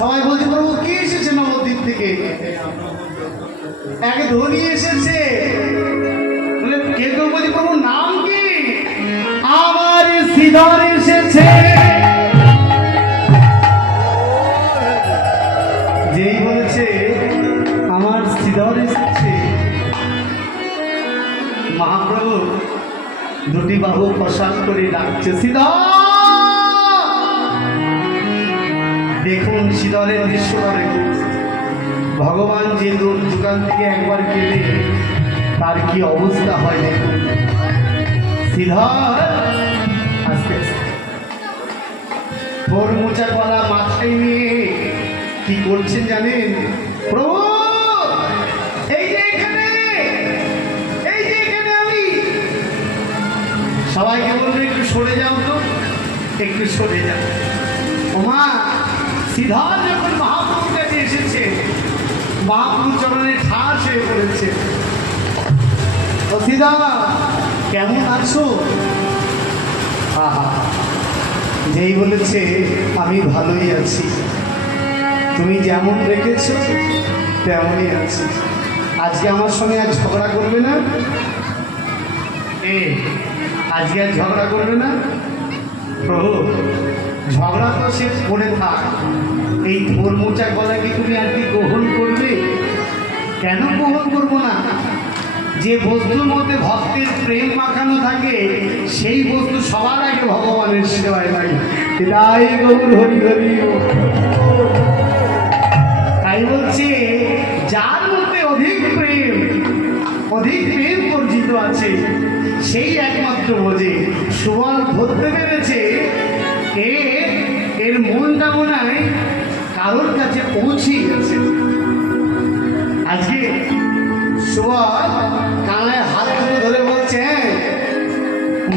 সবাই বলছে প্রভু কি এসেছে নবদ্বীপ থেকে? এক ধনী এসেছে। বলে কে? কেউ বলছে প্রভু নাম কি? আমার শ্রীধর এসেছে। যেই বলেছে আমার শ্রীধর এসেছে, মহাপ্রভু দুটি বাহু প্রসাদ করে ডাকছে শ্রীধর। দেখুন শ্রীধরের দৃশ্যটা দেখুন। ভগবান যে দোকান থেকে একবার গেলে তার কি অবস্থা হয় দেখুন। শ্রীধর আস্তে আস্তে ভোর মোচা গলা মাথায় নিয়ে কি করছেন জানেন? প্রভু এই যে এখানে, এই যে এখানে আমি। সবাইকে বলবো একটু সরে যাও তো, একটু সরে যাও। ওমা শ্রীধর যখন মহাপ্রভুর কাছে এসেছে, মহাপ্রভু চরণে ঠাস হয়ে পড়েছে। ও শ্রীধর কেমন আছো? আহা, যেই বলেছে আমি ভালোই আছি, তুমি যেমন রেখেছো তেমনই আছি। আজকে আমার সঙ্গে আর ঝগড়া করবে না? আজকে আর ঝগড়া করবে না? প্রভু ঝগড়া তো শেষ করে থাক, এই ভোর মোচা গলা কি তুমি আর কি গ্রহণ করবে? কেন গ্রহণ করবো না? যে বস্তুর মধ্যে ভক্তের প্রেম মাখানো থাকে সেই বস্তু সবার আগে ভগবানের সেবায় লাগে। তাই গৌর হরি হরি। তাই বলছে যার মধ্যে অধিক প্রেম বর্জিত আছে সেই একমাত্র বোঝে। সুবল ধরতে পেরেছে এর মনটা মনে হয় কারোর কাছে পৌঁছেই গেছে। আজকে সুবল কানায় হাত ধরে বলছে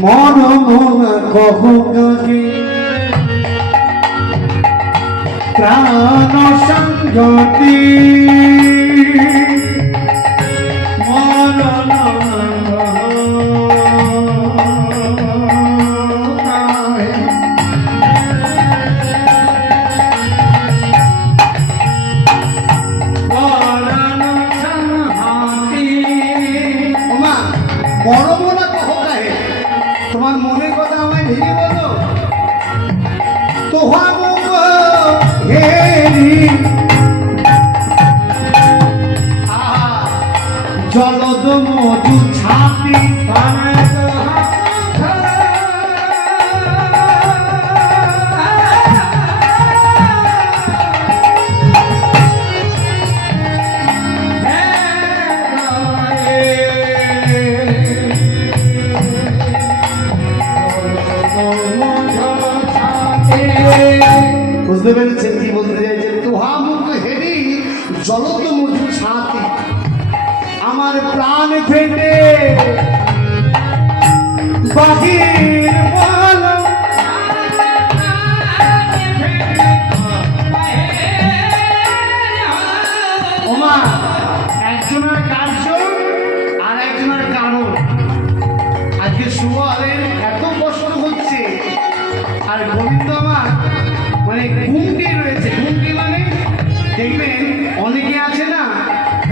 মন মন কহুকে প্রাণ সংযতি মন তোমার মনের কথা আমায় ভেঙে বলো। তোহার মুখ জলদ মধু ছাপি বুঝতে পেরেছেন কি বলতে চাইছে? তোহা মুখ হেরি জলদ মধু ছাতি আমার প্রাণ ফেটে বাহির বলো। ওমা একজনের কার্য আর একজনের কারণ। আজকে সুবলের এত কষ্ট হচ্ছে আর গোবিন্দ আমার মানে ঘুমটি রয়েছে। ঘুমটি মানে দেখবেন অনেকে আছে না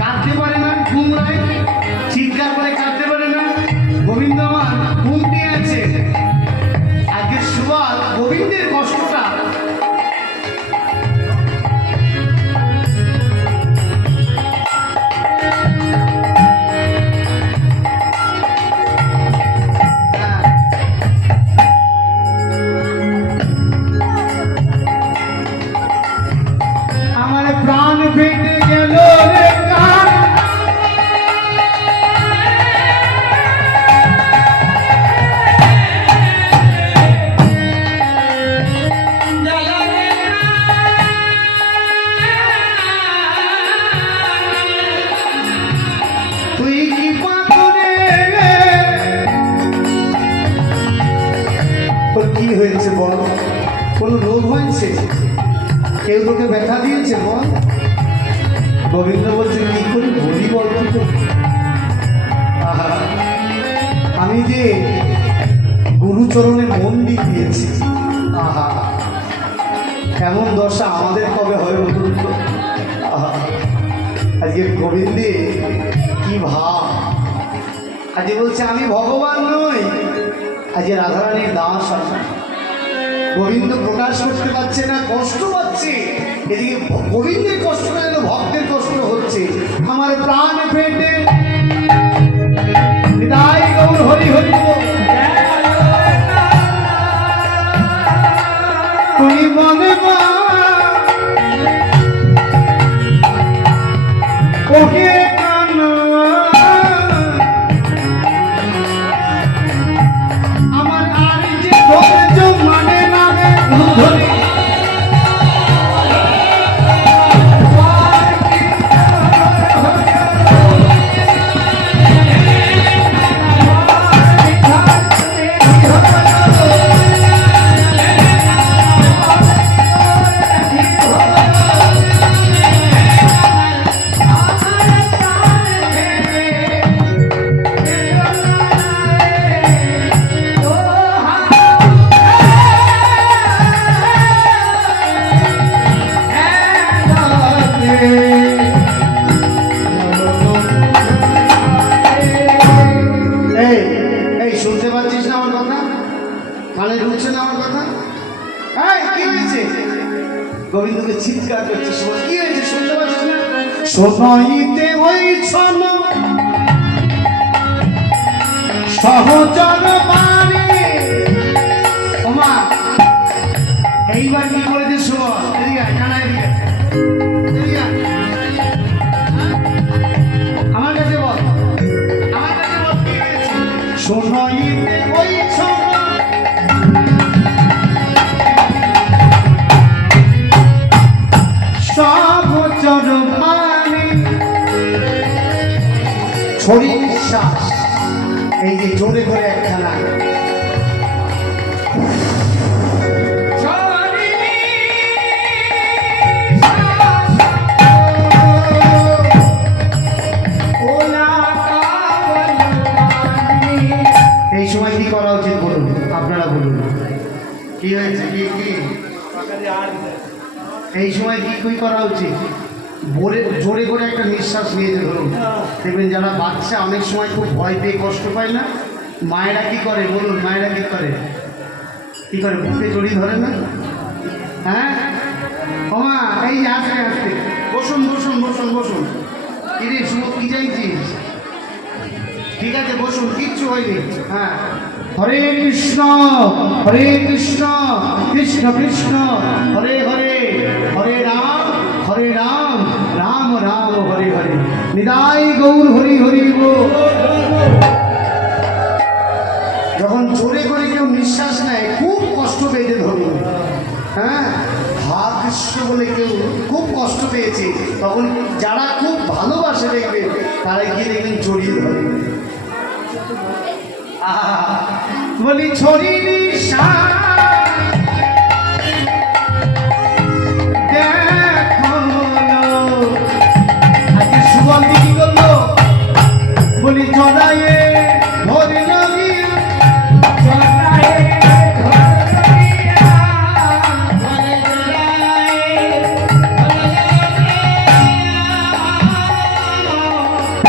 কাঁদতে পারে না, ঘুমড়ায় চিৎকার করে কাঁদতে পারে না। গোবিন্দ আমার ঘুমটি আছে। আজকে সুবল গোবিন্দের কষ্টটা প্রাণ ফেটে গেল রে কার। তুই কি পাথরে তোর কি হয়েছে বল? কোনো রোগ হয়েছে? কেউ তোকে ব্যথা দিয়েছে বল? গোবিন্দ বলছে কি করে বলি বলতো? আমি যে গুরুচরণে মন দিয়েছি, আহা এমন দশা আমাদের কবে হয়? যে গোবিন্দে কি ভাব, আজ বলছে আমি ভগবান নই, আজ রাধারানীর দাস আছে। গোবিন্দ প্রকাশ করতে পারছে না, কষ্ট পাচ্ছে, এদিকে গোবিন্দের কষ্ট না যেন ভক্তের কষ্ট হচ্ছে। আমার প্রাণ পেটে হৃদয় গৌর হরি হরি তুই মনে ওকে আমার আর যে ধৈর্য মানে না ধরে শুনতে পাচ্ছিস না আমার কথা? কানে ঢুকছে না আমার কথা? কি হয়েছে? গোবিন্দকে চিৎকার করছিস, কি হয়েছে শুনতে পাচ্ছিস না? শোনাইতে ওই ছন সহচর বাণী। ওমা এইবার কি করেছে শোন, এদিকে জানাই দিকে আমার কাছে বল, আমার কাছে বল কি হয়েছে? শোনাইতে ওই ছন সহচর বাণী। ছড়ি নিঃশ্বাস, এই যে জোরে করে একখানা এই সময় কি করা উচিত বলুন, আপনারা বলুন কি হয়েছে? কি এই সময় কি কি করা উচিত? জোরে করে একটা নিঃশ্বাস নিয়ে ধরুন। দেখবেন যারা বাচ্চা অনেক সময় খুব ভয় পেয়ে কষ্ট পায় না, মায়েরা কি করে বলুন? মায়েরা কি করে? কি করে? বুকে জড়িয়ে ধরে না? হ্যাঁ ওমা এই যে আসতে আসতে বসুন বসুন বসুন বসুন। কিরে শুভ কি চাইছিস? ঠিক আছে বসুন, কিচ্ছু হয়নি। হ্যাঁ হরে কৃষ্ণ কৃষ্ণ কৃষ্ণ হরে হরে, হরে রাম রাম রাম হরে হরে, নিতাই গৌর হরি হরি বল। যখন জোরে করে কেউ নিঃশ্বাস নেয় খুব কষ্ট পেয়েছে ধরুন, হ্যাঁ হা কৃষ্ণ বলে কেউ খুব কষ্ট পেয়েছে, তখন যারা খুব ভালোবাসে দেখবেন তারা গিয়ে দেখবেন জড়িয়ে ধরে। বলি ছড়ি নিঃশ্বাস আজকে সুবল কি করলো? বলি জড়ায়ে ধরে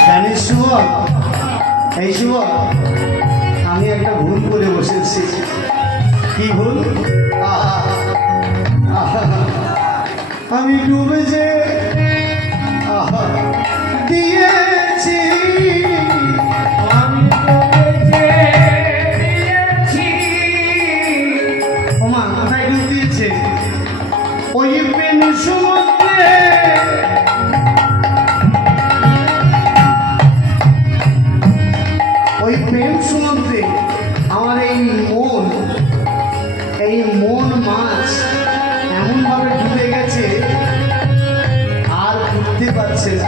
জানিস সুবল, এই সুবল আমি একটা ভুল করে বসেছি। কি ভুল? আমি ডুবে যে দিয়েছি, ওমা কোথায় ডুব দিয়েছে? ওই প্রেম সমুদ্রে, ওই প্রেম সমুদ্রে আমার এই মন মাছ এমনভাবে ডুবে গেছে আর উঠতে পারছে না।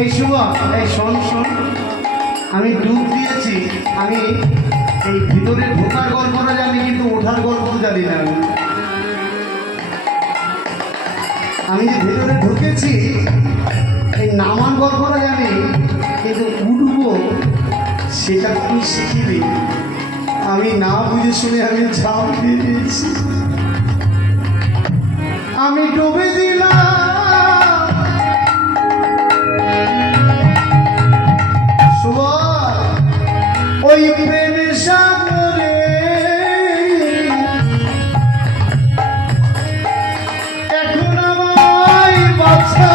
এই শুভ, এই শোন শোন, আমি ডুব দিয়েছি, আমি এই ভিতরে ঢোকার গল্পটা জানি কিন্তু ওঠার গল্প জানি না। আমি যে ভিতরে ঢুকেছি এই নামান গল্পটা জানি কিন্তু উঠবো সেটা তুই শিখিবি। আমি না বুঝে শুনে আমি ঝাঁপ দিয়ে দিয়েছি, আমি ডুবে দিলাম। ওই প্রেমের সাগরে এখন আমায় বাঁচা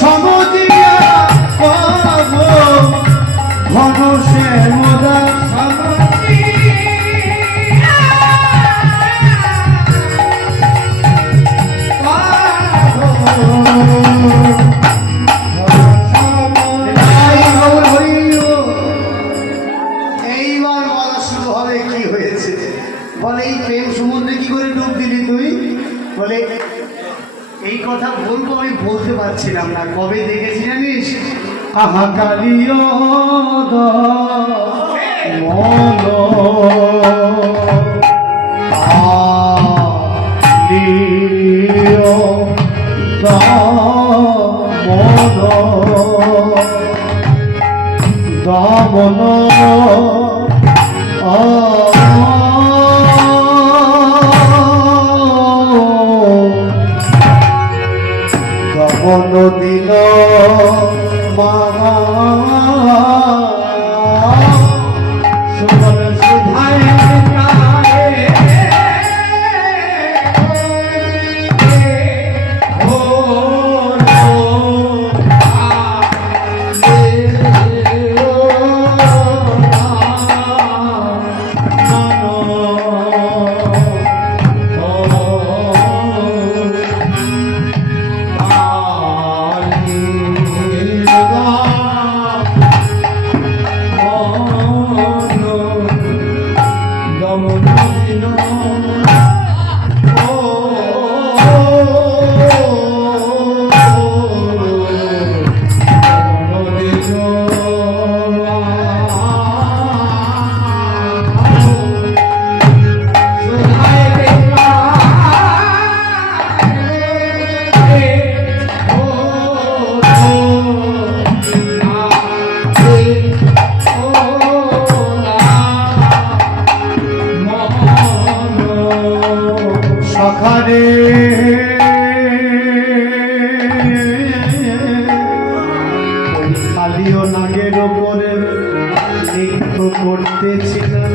সমুদিয়া ঘন সে মজা এইবার বলা শুরু হবে কি হয়েছে। বলে এই প্রেম সমুদ্রে কি করে ডুব দিলি তুই? বলে এই কথা বলবো, আমি বলতে পারছিলাম না। কবে দেখেছি জানিস? আহা কালিও দামন দিন মামা সুমন সুধায় খালিও নাগের ওপরে নৃত্য করতেছিলাম।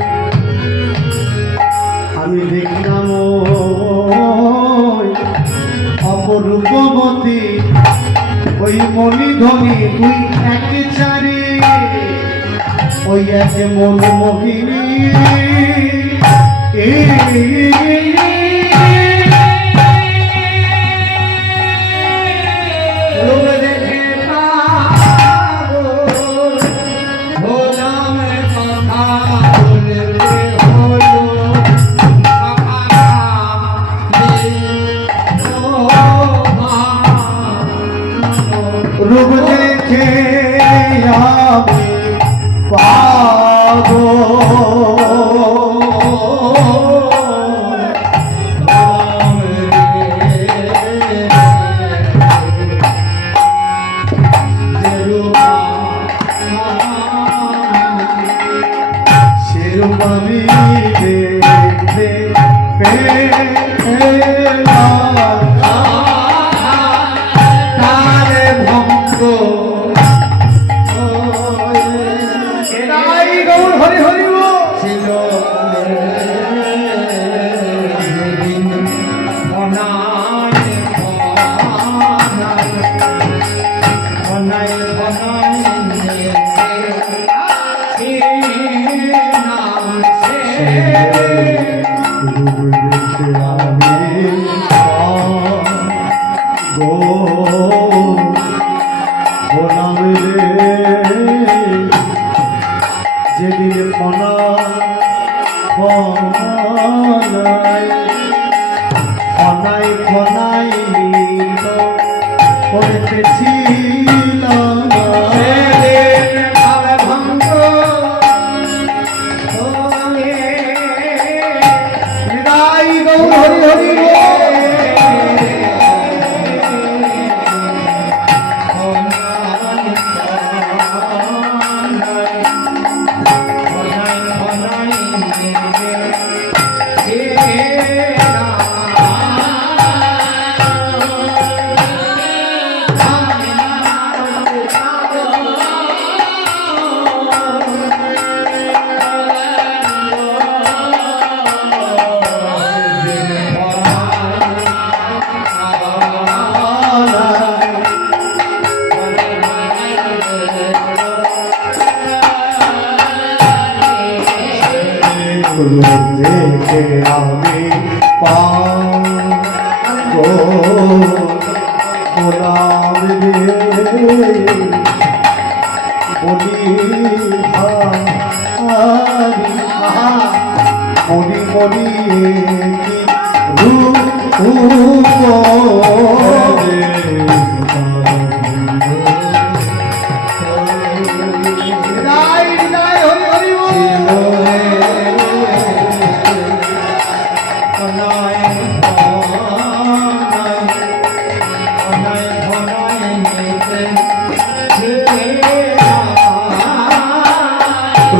আমি দেখলাম অপরূপবতী ওই মণিধ্বনি তুই একে চারে ওই এক মনমোহিনী রূপ দেখে আমি পাগল সেরূপ আমি দেখতে হরি হরি ছিল যেদিন পনা ফনাই ফনাই করতেছিলাম হরি হরি দেখে আমি পাগো গোলাম রে বলি মনি মনি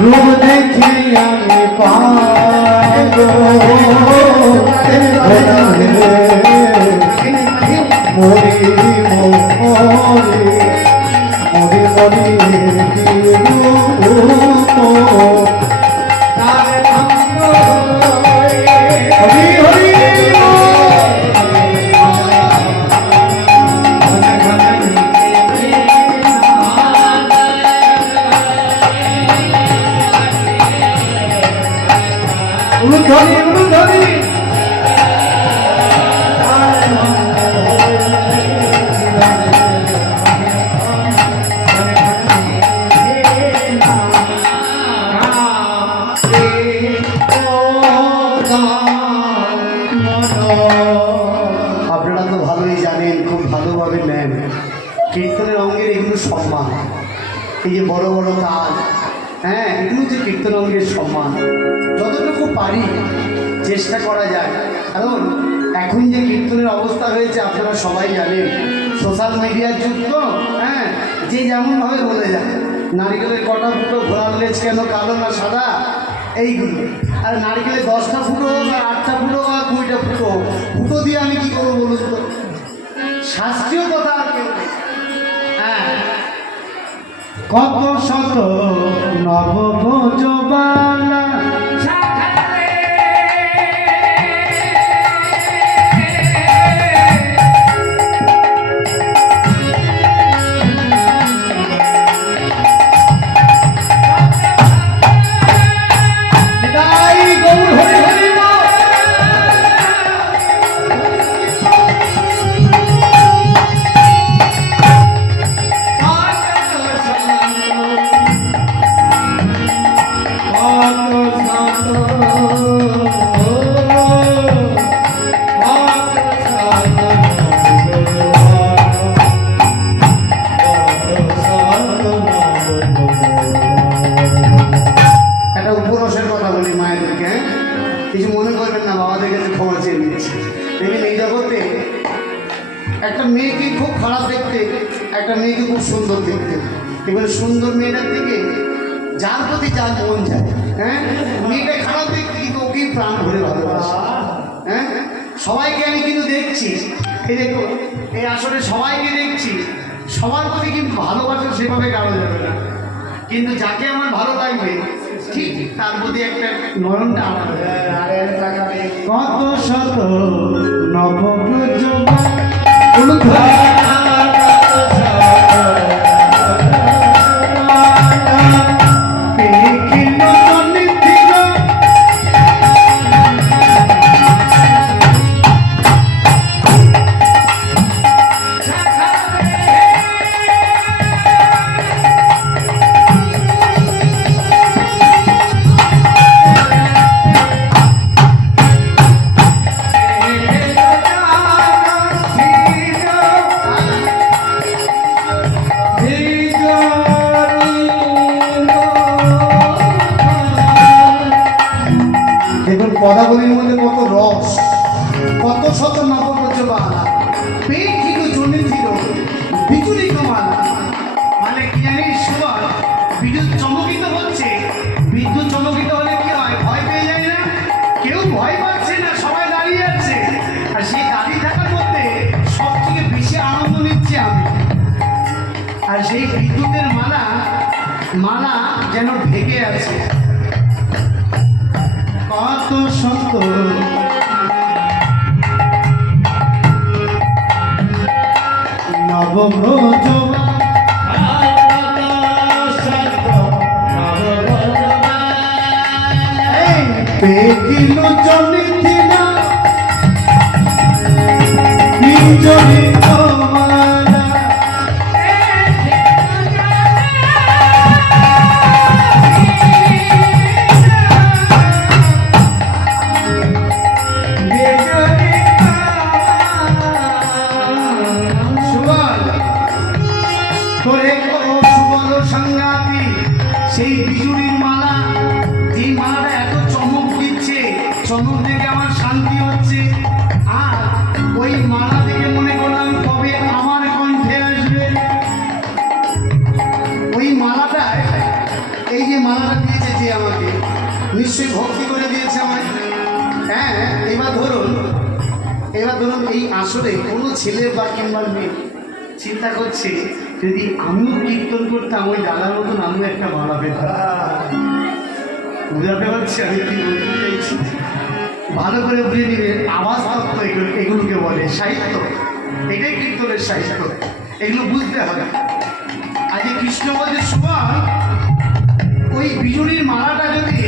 রূপ দেখি আমি পাগো মরি মরি মরি হরি হরি উলুধ্বনি উলুধ্বনি আপনারা তো ভালোই জানেন, খুব ভালোভাবে নেন কীর্তনের অঙ্গের এগুলো সম্মান। এই যে বড় বড় তাল, হ্যাঁ, এগুলো যে কীর্তন অঙ্গের সম্মান। যতটুকু পারি চেষ্টা করা যায়, কারণ এখন যে কীর্তনের অবস্থা হয়েছে আপনারা সবাই জানেন, সোশ্যাল মিডিয়ার যুগ তো, হ্যাঁ, যে যেমনভাবে বলে যায় নারকেলের কটা ফুটো, ঘোড়ার লেজ কেন কালো না সাদা, এইগুলো। আর নারকেলের 10টা ফুটো হোক আর 8টা ফুটো হোক আর 20টা ফুটো হোক, ফুটো দিয়ে আমি কী করবো বলুন তো? শাস্ত্রীয় কথা আর কেউ নেই। হ্যাঁ, কত শত নবভোজবালা কিছু মনে করবেন না, বাবাদের কাছে ক্ষমা চেয়ে নিচ্ছি। দেখবেন এই জগতে একটা মেয়েকে খুব খারাপ দেখতে, একটা মেয়েকে খুব সুন্দর দেখতে। এবার সুন্দর মেয়েটার দিকে যার প্রতি যার মন যায়, হ্যাঁ, মেয়েটা খারাপ দেখতে কিন্তু ওকেই প্রাণ ভরে ভালোবাসে। হ্যাঁ, সবাইকে আমি কিন্তু দেখছি, এই দেখো এই আসলে সবাইকে দেখছি, সবার প্রতি কিন্তু ভালোবাসা সেভাবে কারো যাবে না, কিন্তু যাকে আমার ভালো লাগবে ঠিক তার প্রতি একটা নরমটা আমার। কত শত মধ্যে কত রস, কত শত নবব্রজবালা, পেট ছিল জমি ছিল বিচুরি কমালা। মানে কি জানিস সুবল, বিদ্যুৎ চমকিত হচ্ছে, বিদ্যুৎ চমকিত হলে কি হয়, ভয় পেয়ে যায় না? কেউ ভয় পাচ্ছে না, সবাই দাঁড়িয়ে আছে। আর সেই দাঁড়িয়ে থাকার মধ্যে সব থেকে বেশি আনন্দ নিচ্ছে আমি। আর সেই বিদ্যুতের মালা মালা যেন ঢেকে আছে। কত শত নবব্রজবালা, পেকিল জনিথিনা বিজলি কমালা। সুবল, তোরে সুবল সংগ্রামী সেই বিজুলির মালা, যে মালাটা এত চমক দিচ্ছে, চমক দেখে আমার শান্তি হচ্ছে। আর ওই মালা থেকে মনে করলাম কবে আমার কণ্ঠে আসবে। ওই মালাটায়, এই যে মালাটা দিয়েছে যে আমাকে, নিশ্চয়ই ভক্তি করে দিয়েছে আমায়। হ্যাঁ, এবার ধরুন এই আসরে কোনো ছেলে বা কিংবা মেয়ে চিন্তা করছে যদি আমিও কীর্তন করতাম ওই দাদার মতন আমিও একটা মালা পেতাম। বুঝাতে পারছি আমি কি বলতে চাইছি? ভালো করে বুঝে নিবে। আওয়াজ তত্ত্ব এগুলোকে বলে, সাহিত্য। এটাই কীর্তনের সাহিত্য, এগুলো বুঝতে হবে। আজ কৃষ্ণ বলছে সুবল, ওই বিজুলির মালাটা যদি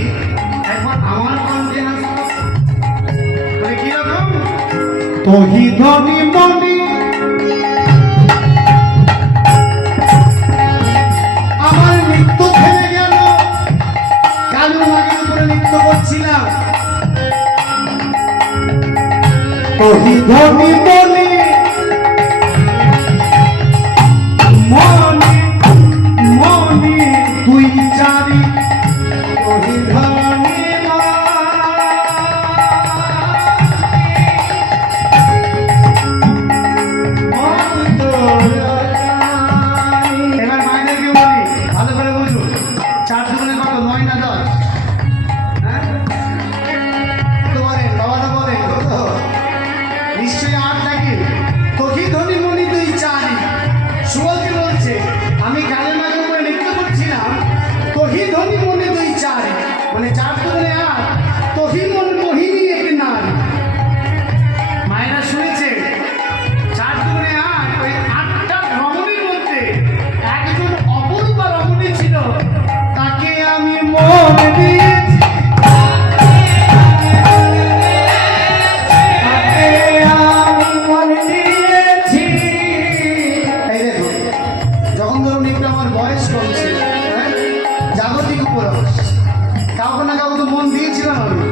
একবার আমার কণ্ঠে আসতো তাহলে কিরকম? তহি ধনি মনি আমার নৃত্য থেমে গেল। কালু মাগির উপরে নৃত্য করছিলাম। তহি ধনি মনি মনি মনি দুই চারি, তহি ধনি এবার মায়েদেরকে বলি, ভালো করে বুঝুন। 4 দুগুণে কত? 9 না 10? হ্যাঁ, তো বলেন, বাবারা বলেন কত? নিশ্চয়ই 8 নাকি? তহি ধনী মনি দুই চারি। সুবলকে বলছে আমি কালে মাঝে উপরে নৃত্য করছিলাম, তহি ধনী মনি দুই চারি, মানে 4 দুগুণে 8, তহি মন মোহিনী এক নারী। মায়েরা শুনেছে 4 দুগুণে 8, ওই 8টা রমণীর মধ্যে একজন অপরূপা রমণী ছিল, তাকে আমি মন দিয়েছি, তাকে আমি মন দিয়েছি। এই দেখো, যখন ধরুন একটু আমার বয়স কম ছিল, হ্যাঁ, জাগতিক উপরস, কাউকে না কাউকে তো মন দিয়েছিলাম আমি,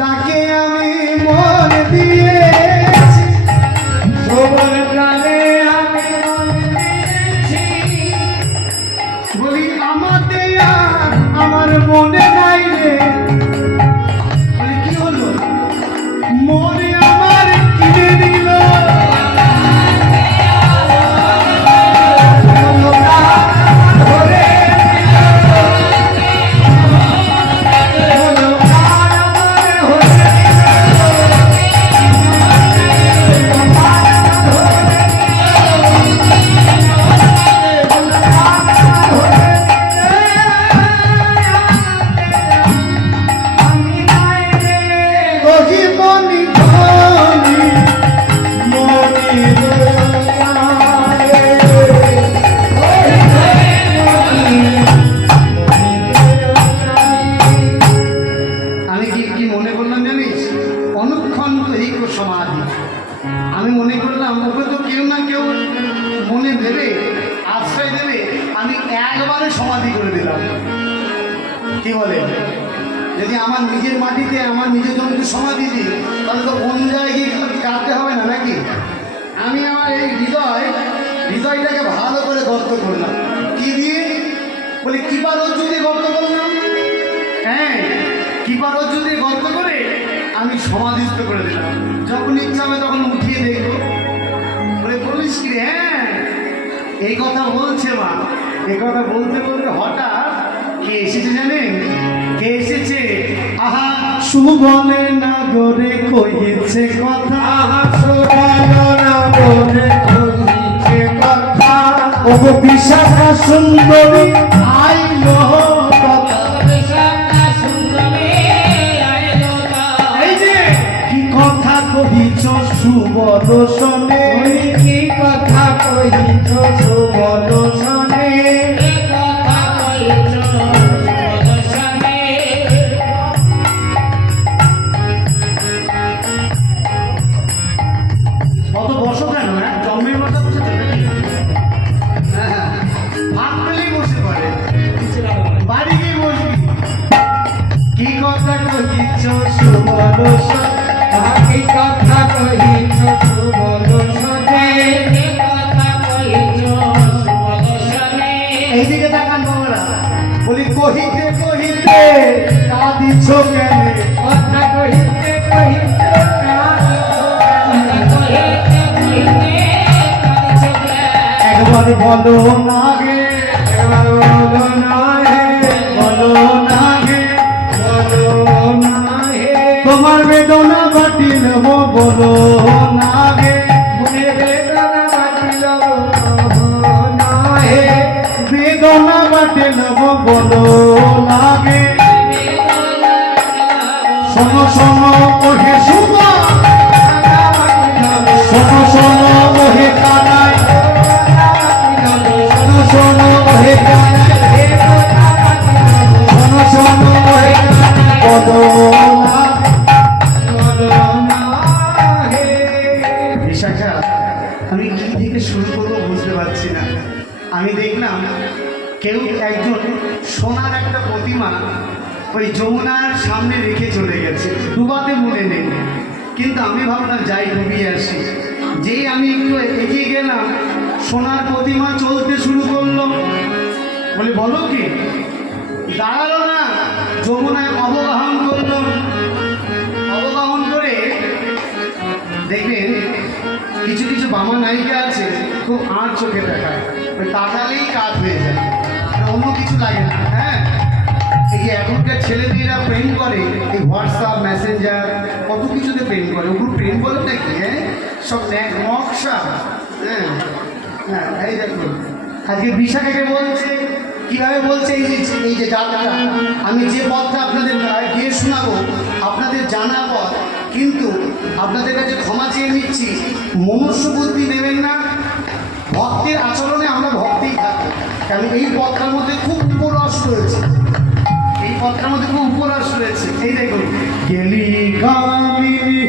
তাকে আমি মন দিয়েছি, সবল প্রাণে আমি মন দিয়েছি। বলি আমাতে আর আমার মনে নাই রে, বলি কি হলো? মনে আমার কিনে দিল। ধরে কহি মনি ধনি মনি আমি কি মনে করলাম জানিস? অনুক্ষণ দৈহিক সমাধি। আমি মনে করলাম ওকে তো কেউ না কেউ মনে দেবে, আশ্রয় দেবে, আমি একবারে সমাধি করে দিলাম। কি বলে? যদি আমার নিজের মাটিতে আমার নিজের জমিতে সমাধি দিই তাহলে তো কোন জায়গায় কাটতে হবে না নাকি? আমি আমার এই হৃদয়টাকে ভালো করে গর্ত করলাম। কি দিয়ে? বলে কৃপা রজ্জু দিয়ে গর্ত করলাম। হ্যাঁ, কৃপা রজ্জু দিয়ে গর্ত করে আমি সমাধিস্থ করে দিলাম, যখন ইচ্ছা হবে তখন উঠিয়ে দেখবো। বলে বলিস কি রে? হ্যাঁ, এই কথা বলছে মা। এই কথা বলতে বলতে হঠাৎ কে এসেছে জানেন? কে এসেছে? আহা সুবলে নাগরে কইছে কথা, আহা সুবলে নাগরে কইছে কথা, ও বিশাখা সুন্দরী আইলো কথা, বিশাখা সুন্দরী আইলো কথা। এই যে কি কথা কহিছ সুবদর্শনে, কি কথা কহিছ সুবদর্শনে, কথা কহিছ সুবদর্শনে। অত বসো কেন? হ্যাঁ, জন্মের কথা বসে তো নাকি? হ্যাঁ, ভাত পেলেই বসে পড়ে, বাড়ি গিয়ে বসবি। কি কথা কহিছ সুবদর্শনে, কি কথা কহিছ সুবদর্শনে, কি কথা কহিছ সুবদর্শনে। এইদিকে তাকান বাবারা, বলি কহিতে কহিতে কাঁদিছ কেন? কথা কহিতে কহিতে একবার বলো না গে, একবার বলো না হে, বলো না গে, বলো না হে, তোমার বেদনা বাটি নেব, বলো না গে, বেদনা বাটি নেব, বলো না হে, বেদনা বাটি নেব, বলো না গে। শোনো শোনো ওহে সুমা, শোনো শোনো ওহে কানাই, শোনো শোনো ওহে কানাই, শোনো শোনো ওহে কানাই, বলো না, বলো না হে। বিশাখা, আমি কি থেকে শুরু করবো বুঝতে পারছি না। আমি দেখলাম কেউ একজন সোনার একটা প্রতিমা ওই যমুনার সামনে রেখে চলে গেছে, ডুবাতে মনে নেই। কিন্তু আমি ভাবলাম যাই ডুবিয়ে আসি। যেই আমি একটু এগিয়ে গেলাম, সোনার প্রতিমা চলতে শুরু করলো। বলে বলো কি? দাঁড়ালো না, যমুনায় অবগাহন করলো। অবগাহন করে দেখবেন কিছু কিছু বামা নায়িকা আছে, খুব আর চোখে দেখায়, ওই তাকালেই কাজ হয়ে যায়, অন্য কিছু লাগে না। হ্যাঁ, এই যে এখনকার ছেলেমেয়েরা প্রেম করে এই হোয়াটসঅ্যাপ মেসেঞ্জার কত কিছুতে প্রেম করে, ওগুলো প্রেম বলে নাকি? হ্যাঁ, সব নকশা। হ্যাঁ হ্যাঁ, এই দেখুন আজকে বিশাখাকে বলছে, কীভাবে বলছে, এই যে যাত্রা, আমি যে পথটা আপনাদের গিয়ে শোনাবো আপনাদের জানা পথ, কিন্তু আপনাদের কাছে ক্ষমা চেয়ে নিচ্ছি, মনুষ্য বুদ্ধি দেবেন না। ভক্তের আচরণে আমরা ভক্তেই থাকি, কারণ এই পথটার মধ্যে খুব উপরস রয়েছে, এই পথটার মধ্যে খুব উপরস রয়েছে। এই দেখুন, গেলি গামিনী,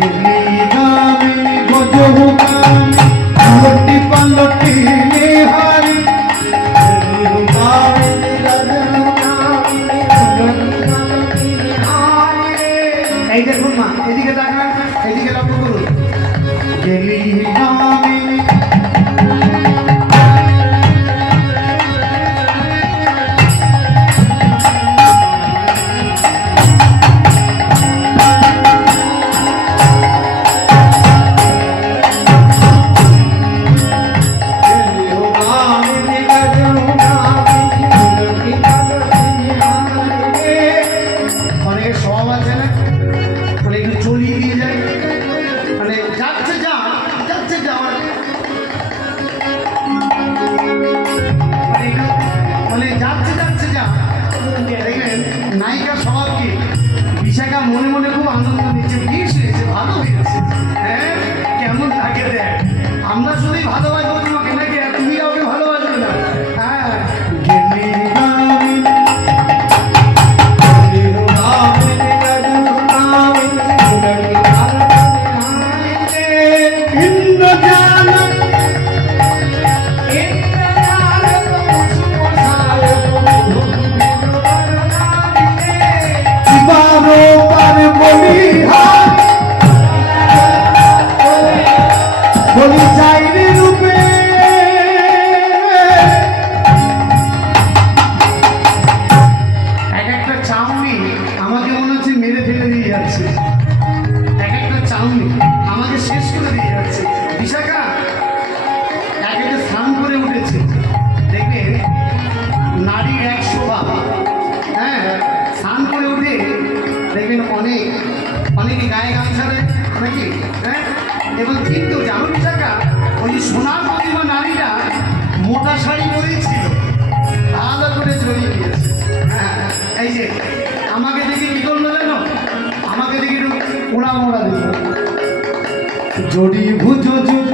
গেলি গামিনী গজহুকামি পালটি নিহারি, গেলি গামিনী গজহুকামি পালটি নিহারি। এই দেখুন মা, এদিকে তাকান, এদিকে লক্ষ্য করুন। গেলি গামিনী, নায়িকার স্বভাব কি? বিশাখা মনে মনে খুব আনন্দ নিচ্ছে, বেশ হয়েছে, ভালো হয়েছে। হ্যাঁ, কেমন থাকে দেখ, আমরা শুধুই ভালোবাসবো তোমাকে নাকি, আর তুমি কাউকে ভালোবাসবে না। হ্যাঁ, আমাকে মনে হচ্ছে মেরে ফেলে যাচ্ছে, এক একটা চাউনি আমাকে শেষ করে দিয়ে যাচ্ছে। বিশাখা এক একটা স্নান করে উঠেছে, দেখবে নারীর এক শোভা। হ্যাঁ, স্নান করে উঠে দেখবেন অনেকে গায়ে গামছা দেয় নাকি, হ্যাঁ। এবং কিন্তু জানো বিশাখা, ওই যে সোনার প্রতিমা নারীরা মোটা শাড়ি পরেছিল, ভালো করে জড়িয়ে দিয়েছে। হ্যাঁ, এই যে আমাকে দেখে কি করলো জানো, আমাকে দেখে একটু ওড়া মোড়া দিল, জড়ি ভুজো যুগ।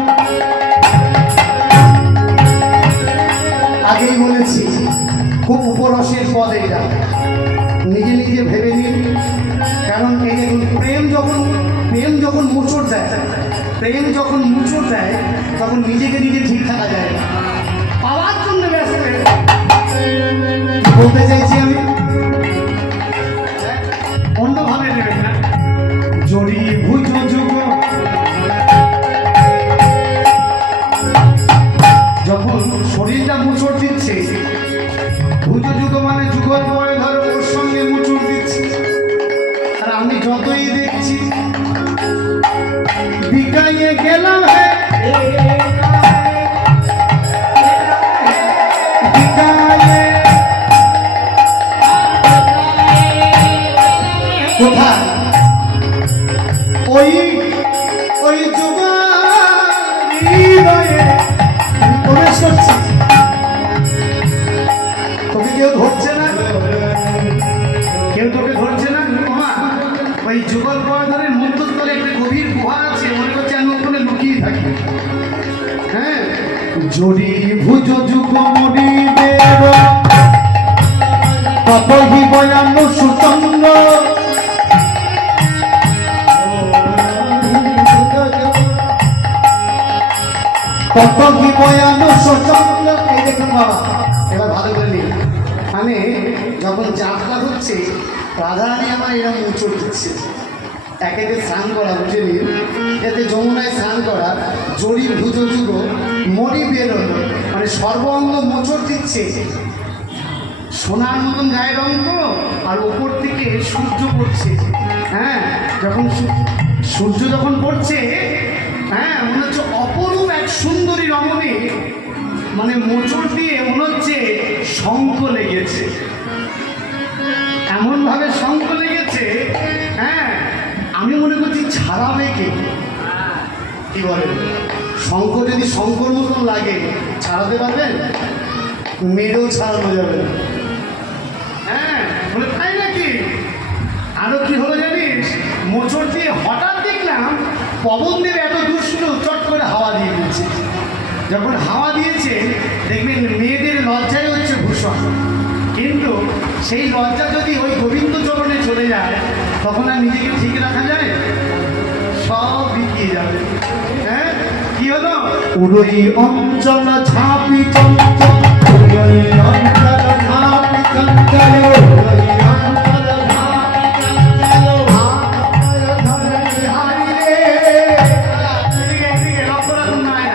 আগেই বলেছি খুব উপরসের পদ এটা, নিজে নিজে ভেবে নিন। কারণ এই দেখুন, প্রেম যখন মোচড় দেয় তখন নিজেকে নিজে ঠিক থাকা যায় না, পাওয়ার জন্য ব্যস্ত। বলতে চাইছি আমি, অন্যভাবে নেবেন না। জড়ি ভুজ যুগ, যখন শরীরটা মোচড় দিচ্ছে, ভুজ যুগ মানে যুগল পরে ধরো ওর সঙ্গে মোচড় দিচ্ছে। আর আমি যতই দেখছি বিকাইয়ে গেলাম, কোথায় ওই যুগ প্রবেশ করছে, তোকে কেউ ধরছে না, তোকে ধরছে না। ওই যুগল পরধরের মধ্যস্থলে একটা গভীর গুহা আছে, মনে করছে আমি ওখানে লুকিয়ে থাকি। হ্যাঁ, জড়ি ভুজ যুগ মরি দেব কতহি বয়ানু সুচন্দ্র, কতহি বয়ানু সুচন্দ্র। এই দেখুন বাবা, এবার ভালো করে নিন। মানে যখন যাত্রা হচ্ছে, রাধারানী আমার এরকম মোচড় দিচ্ছে, একে স্নান করা, বুঝে নিন, এতে যমুনায় স্নান করা, জড়ি ভুজ যুগ মরি বেরোলো, মানে সর্বাঙ্গ মোচড় দিচ্ছে। সোনার মতন গায়ের রঙ তো, আর ওপর থেকে সূর্য পড়ছে। হ্যাঁ, যখন সূর্য যখন পড়ছে, হ্যাঁ, মনে হচ্ছে অপরূপ এক সুন্দরী রমণী, মানে মোচড় দিয়ে মনে হচ্ছে শঙ্খ লেগেছে, এমনভাবে শঙ্খ লেগেছে। হ্যাঁ, আমি মনে করছি ছাড়াবে কে, কি বলেন? শঙ্খ যদি শঙ্কর মতন লাগে ছাড়াতে পারবেন? মেয়েও ছাড়ানো যাবে না। হ্যাঁ, বলে তাই নাকি? আরো কি হলো জানিস, মোচড় দিয়ে হঠাৎ দেখলাম পবনদেব এত দুষ্টু, চট করে হাওয়া দিয়ে দিচ্ছে। যখন হাওয়া দিয়েছে, দেখবেন মেয়েদের লজ্জাই হচ্ছে ভূষণ, কিন্তু সেই লজ্জা যদি ওই গোবিন্দ চরণে চলে যায়, তখন আর নিজেকে ঠিক রাখা যায়? সব বিকিয়ে যাবে। হ্যাঁ, কি হলো? উড়ই অঞ্চল ঝাঁপি চঞ্চল, উড়ই অঞ্চল ঝাঁপি চঞ্চল, উড়ই অঞ্চল ঝাঁপি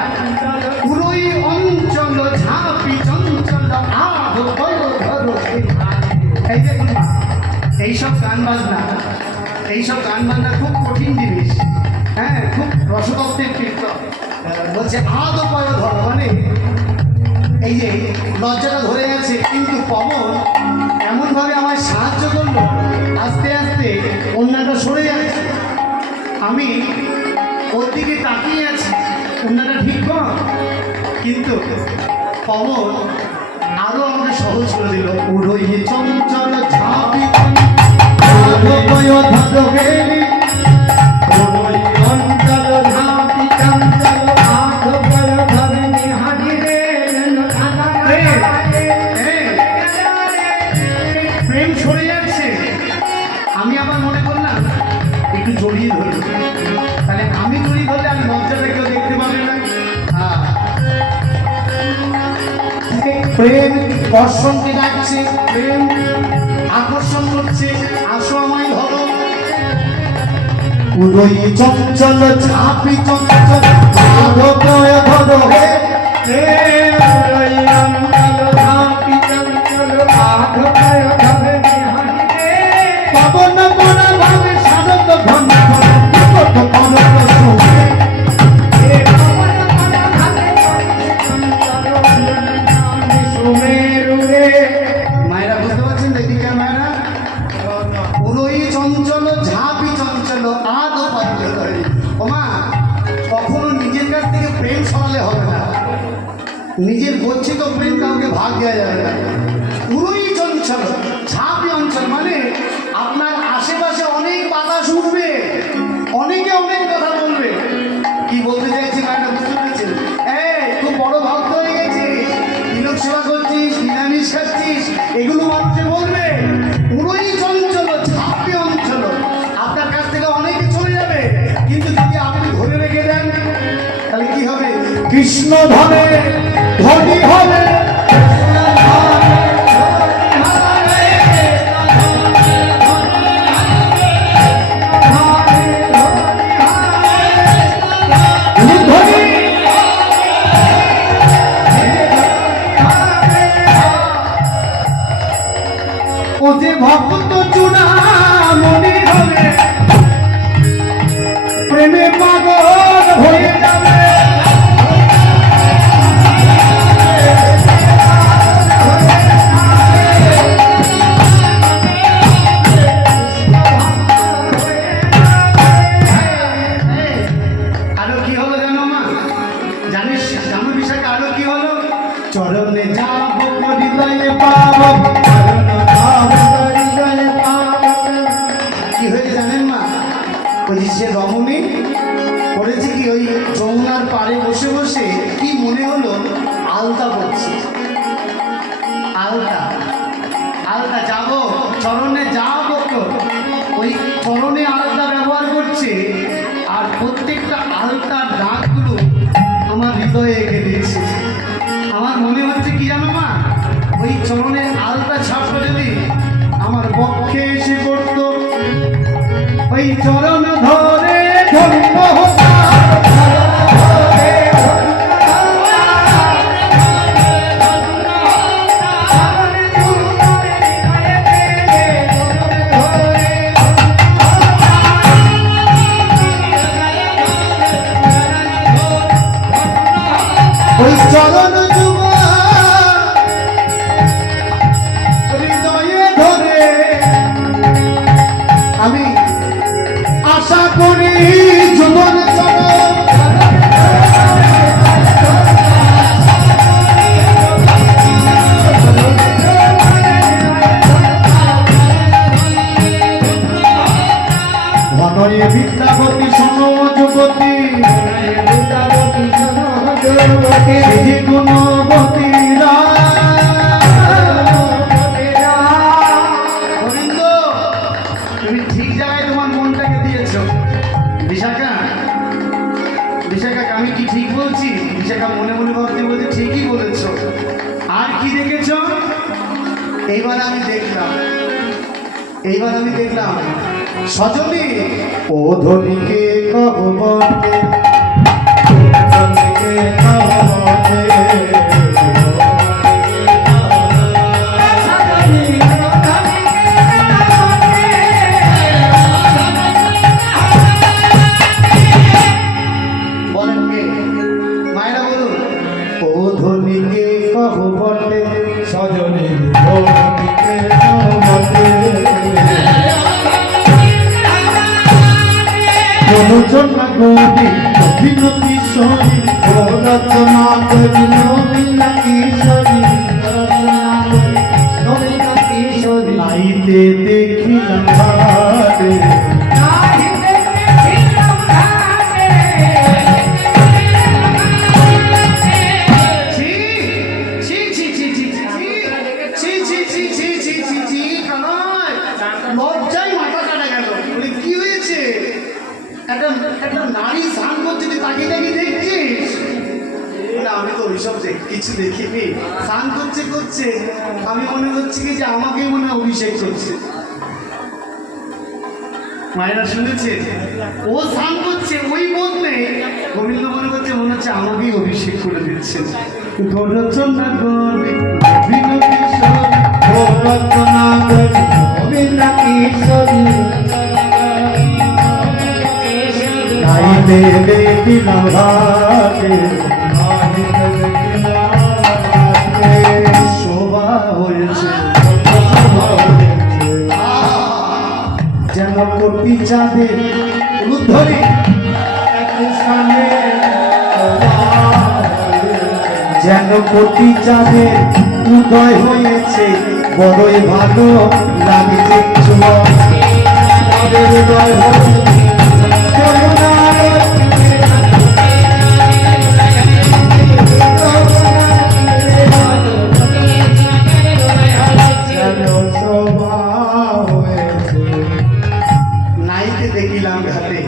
চঞ্চল, উড়ই অঞ্চল ঝাঁপি চঞ্চল, এই দেখুন, এইসব গান বাজনা খুব কঠিন জিনিস। হ্যাঁ, খুব রসতত্ত্বের কীর্তন। বলছে আদো পয় ধর, মানে এই যে লজ্জাটা ধরে গেছে, কিন্তু পবন এমনভাবে আমায় সাহায্য করলো, আস্তে আস্তে অন্যটা সরে যাচ্ছে। আমি ওর দিকে তাকিয়ে আছি, অন্যটা ঠিক কর, কিন্তু পবন আরো আমাকে সহজ করে দিল। উড়ই চঞ্চল ঝাঁপি প্রেম সরে যাচ্ছে। আমি আবার মনে করলাম একটু জড়িয়ে ধরি, তাহলে আমি জড়িয়ে ধরলে আমি লজ্জাটা কেউ দেখতে পাবে না। প্রেম দর্শনকে ডাকছে, প্রেম আকর্ষণ করছে, আসো আমায় ধরো। উড়ই চঞ্চল ঝাঁপি চঞ্চল, ধরো হে, উড়ই অঞ্চল ঝাঁপি চঞ্চল, পবন মন ভাবে সাধক নিজের গচ্ছিত প্রেম কাউকে ভাগ দেওয়া যাবে না। পুরোই চঞ্চল ঝাঁপি অঞ্চল, মানে আপনার আশেপাশে অনেক বাতাস উঠবে, অনেকে অনেক কথা বলবে। কি বলতে চাইছি গানটা বুঝতে পেরেছেন? খুব বড় ভক্ত হয়ে গেছে, তিলক সেবা করছিস, নিরামিষ খাচ্ছিস, এগুলো মানুষে বলবে। পুরোই চঞ্চল ঝাঁপি অঞ্চল, আপনার কাছ থেকে অনেকে চলে যাবে, কিন্তু যদি আপনি ধরে রেখে দেন তাহলে কি হবে? কৃষ্ণ ধনে ধনী হবে। ও যে ভক্ত চূড়ামণি হবে, প্রেমে পাগল হয়ে যাবে। আরো কি হলো জানো মা? জানিস জানো বিষয় আরো কি হলো? চরণে যাব হৃদয়ে পাব, কি হয়েছে জানেন মা? ওই সে রমণী করেছে কি, ওই যমুনার পাড়ে বসে বসে কি মনে হলো আলতা করছে। আলতা আলতা যাবো চরণে যাব, ওই চরণে আলতা ব্যবহার করছে, আর প্রত্যেকটা আলতার দাগগুলো আমার হৃদয়ে এঁকে দিয়েছে। আমার মনে হচ্ছে কি জানো মা, ওই চরণের আলতা ছাপটা যদি আমার পক্ষে এসে করতো, ওই চরণ ধরে ধন্য হতাম। ওই চরণ যুবা হৃদয়ে ধরে আমি আশা করি জীবন চরণ। ঘনয়ে বিদ্যাপতি সম যুবতী, গুণবতী গোবিন্দ, তুমি ঠিক জায়গায় তোমার মনটাকে দিয়েছ। বিশাখা, বিশাখা আমি কি ঠিক বলছি? বিশাখা মনে মনে ভাবতে বলছে ঠিকই বলেছ। আর কি দেখেছ? এইবার আমি দেখলাম সজনী ও ধনীকে কহবতে, বলেন কে? মায়েরা বলুন। ও ধনীকে কহবতে সজনী ধনীকে কহবতে, রচনা করি অভিন কিশোরী, রচনা করি নবীন কিশোরী, নাইতে দেখিলাম ঘাটে, লজ্জায় মাথা কাটা গেল। বলে কি হয়েছে? একটা নারী স্নান করছে, তুই তাকিয়ে তাকিয়ে দেখছিস? না আমি তো ওইসব কিছু দেখিনি। স্নান করছে আমি মনে হচ্ছে কি যে আমাকে মনে হয় অভিষেক করছে। মায়েরা শুনেছে ও স্নান করছে, ওই বোধ নেই, গোবিন্দ মনে করছে মনে হচ্ছে আমাকেই অভিষেক করে দিচ্ছে। রচনা করি অভিন কিশোরী, রচনা করি অভিন কিশোরী, নাইতে দেখিলাম ঘাটে, শোভা হয়েছে যেন কোটি চাঁদের উদ্ধরি, যেন কোটি চাঁদের উদয় হয়েছে, বড়ই ভালো লাগছে ছোঁয়া। চাঁদের উদয় হয়েছে, নাইতে দেখিলাম ঘাটে,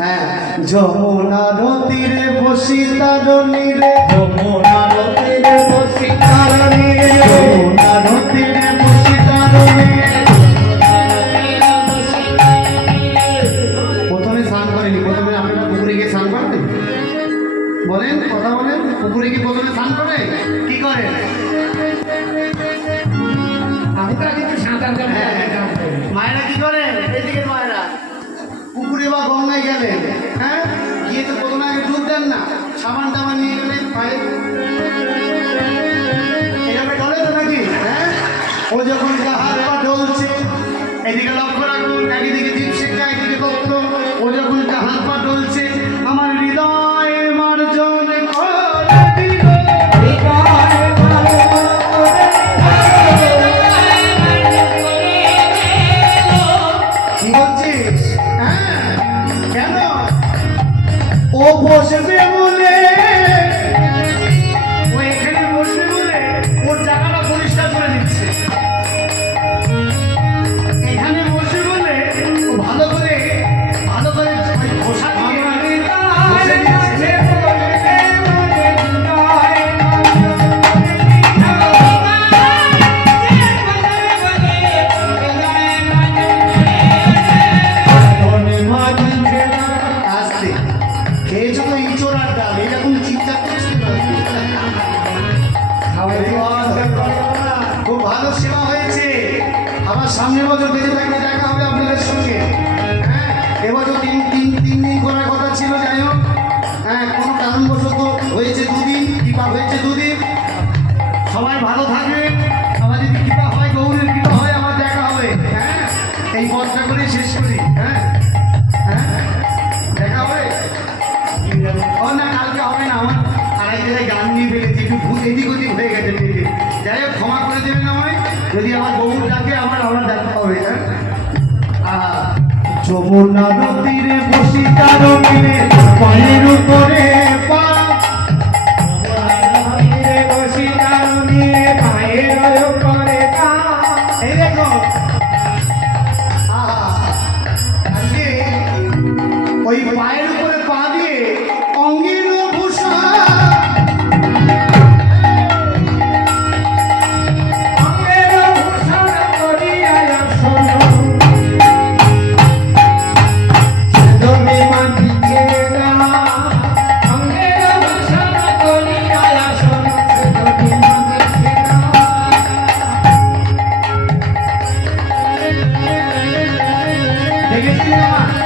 হ্যাঁ যমুনার তীরে বসি তারণীরে, যমুনার তীরে বসি তারণীরে, যমুনার তীরে বসি তারণীরে। প্রথমে স্নান করেনি, প্রথমে আপনারা পুকুরে গিয়ে স্নান করতেন? বলেন, কথা বলেন। পুকুরে গিয়ে প্রথমে স্নান করে কি করে? আমি তো আগে সাঁতার কাটতে মায়েরা কি করে? এদিকে মায়েরা পুকুরে বা গঙ্গায় গেলেন, হ্যাঁ গিয়ে তো প্রথমে আগে ডুব দেন না, সাবান টাবান নিয়ে গেলেন পায়ে, এভাবে ডলে তো নাকি? হ্যাঁ, ও যখন হাত পা ডলছে, এদিকে লক্ষ্য রাখুন, একদিকে দীপ শিক্ষা, একদিকে তত্ত্ব, ও যখন হাত পা ডলছে, আমার হৃদয় মার্জন করে দিল, হৃদয় মার্জন করে কি বলছিস? হ্যাঁ কেন? ও বসবে বলে, ও এখানে বসবে বলে ওর জায়গাটা পরিষ্কার করে দিচ্ছে। এখানে বসবে বলে ও ভালো করে ওই ঘষা দিয়ে ঘষে দিচ্ছে। আসতে খেয়েছো তো ইঁচড়ার ডাল, এরকম চিন্তা করছি না। খুব ভালো সেবা হয়েছে। আবার সামনের বছর বেঁচে থাকলে দেখা হবে আপনাদের সঙ্গে। হ্যাঁ এবছর তিন দিন করার কথা ছিল, যাই হোক হ্যাঁ কোনো কারণবশত হয়েছে দুদিন, কৃপা হয়েছে দুদিন। সবাই ভালো থাকবে, আমার যদি কৃপা হয়, গৌরের কৃপা হয়, আমার দেখা হবে। হ্যাঁ এই পথটা করে শেষ করি। হ্যাঁ হ্যাঁ দেখা হবে। ও না, কালকে হবে না, আমার আড়াই জায়গায় গান নিয়ে ফেলেছি, একটু ভুল এদিক ওদিক হয়ে গেছে পেটে। যাই হোক ক্ষমা করে দেবেন আমায়, যদি আমার বউ ডাকে আমার দেখা হবে। হ্যাঁ যমুনা তীরে বসি তারণীরে, পায়ের উপরে পা, বসি কারণে পায়ের উপরে পা। এই দেখো আজকে ওই পায়ের উপরে পা দিয়ে অঙ্গের ভূষা, অঙ্গের ভূষণ করিয়া শোনো, তুমি মাটিতে না। অঙ্গের ভূষণ করিয়া শোনো, তুমি মাটিতে না। দেখেছিস আমার